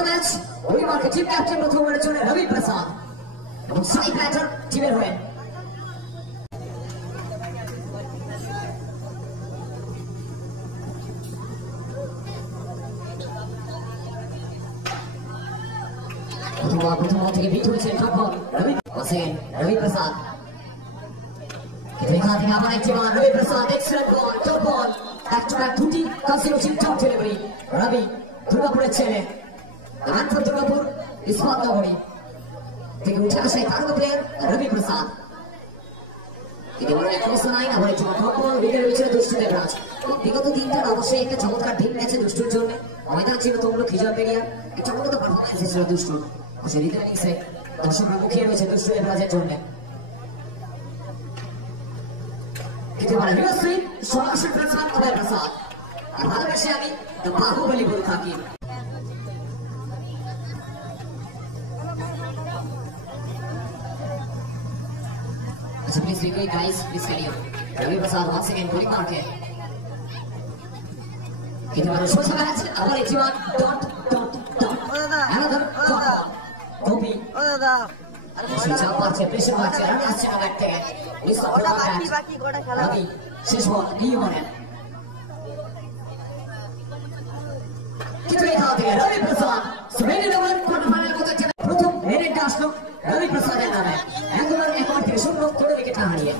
বড় ম্যাচ ওই মার্কে টিম ক্যাপ্টেন প্রথম ওভারের জন্য রবি প্রসাদ এবং সাই ব্যাটার টিমের হয়ে প্রথম থেকে বিট হয়েছে রবি প্রসাদ এখান থেকে আবার একটি ball Rabi Prasad excellent ball top ball back to back দুটি কনসিকিউটিভ টপ ডেলিভারি রবি দুর্গাপুরের ছেলে আনফর দুর্গাপুর ইস্পাত নগরী থেকে উঠে আসে তারকা প্লেয়ার রবি প্রসাদ তিনি বড় এক অবস্থা নাই না বলে টপ বল উইকেট রয়েছে দুষ্টু দেবরাজ বিগত দিনটার অবশ্যই একটা চমৎকার টিম ম্যাচে দুষ্টুর জন্য ময়দান ছিল তোমরা খিজার পেরিয়া একটা চমৎকার পারফরমেন্স ছিল দুষ্টুর সেই রিটার্নিংসে দর্শকরা মুখিয়ে রয়েছে দুষ্টু দেবরাজের জন্য ভালোবেসে আমি বাহুবলী বলে থাকি আচ্ছা প্লিজ রিকুই guys please carry on Rabi Prasad once again bowling market কিন্তু মানে সোজা আছে আবার একটি one dot dot dot another dot কপি ও দাদা চাপ পাচ্ছে প্রেসার পাচ্ছে রান আসছে না ব্যাট থেকে ওটা বাকি গোটা খেলা শেষ বল নিয়ে মানে কিতরে খেলা থেকে রবি প্রসাদ সেকেন্ড ওভার কোয়ার্টার ফাইনাল মতো প্রথম রেডটা আসলো রবি প্রসাদের নামে একবার থেকে শূন্য করে উইকেট হারিয়ে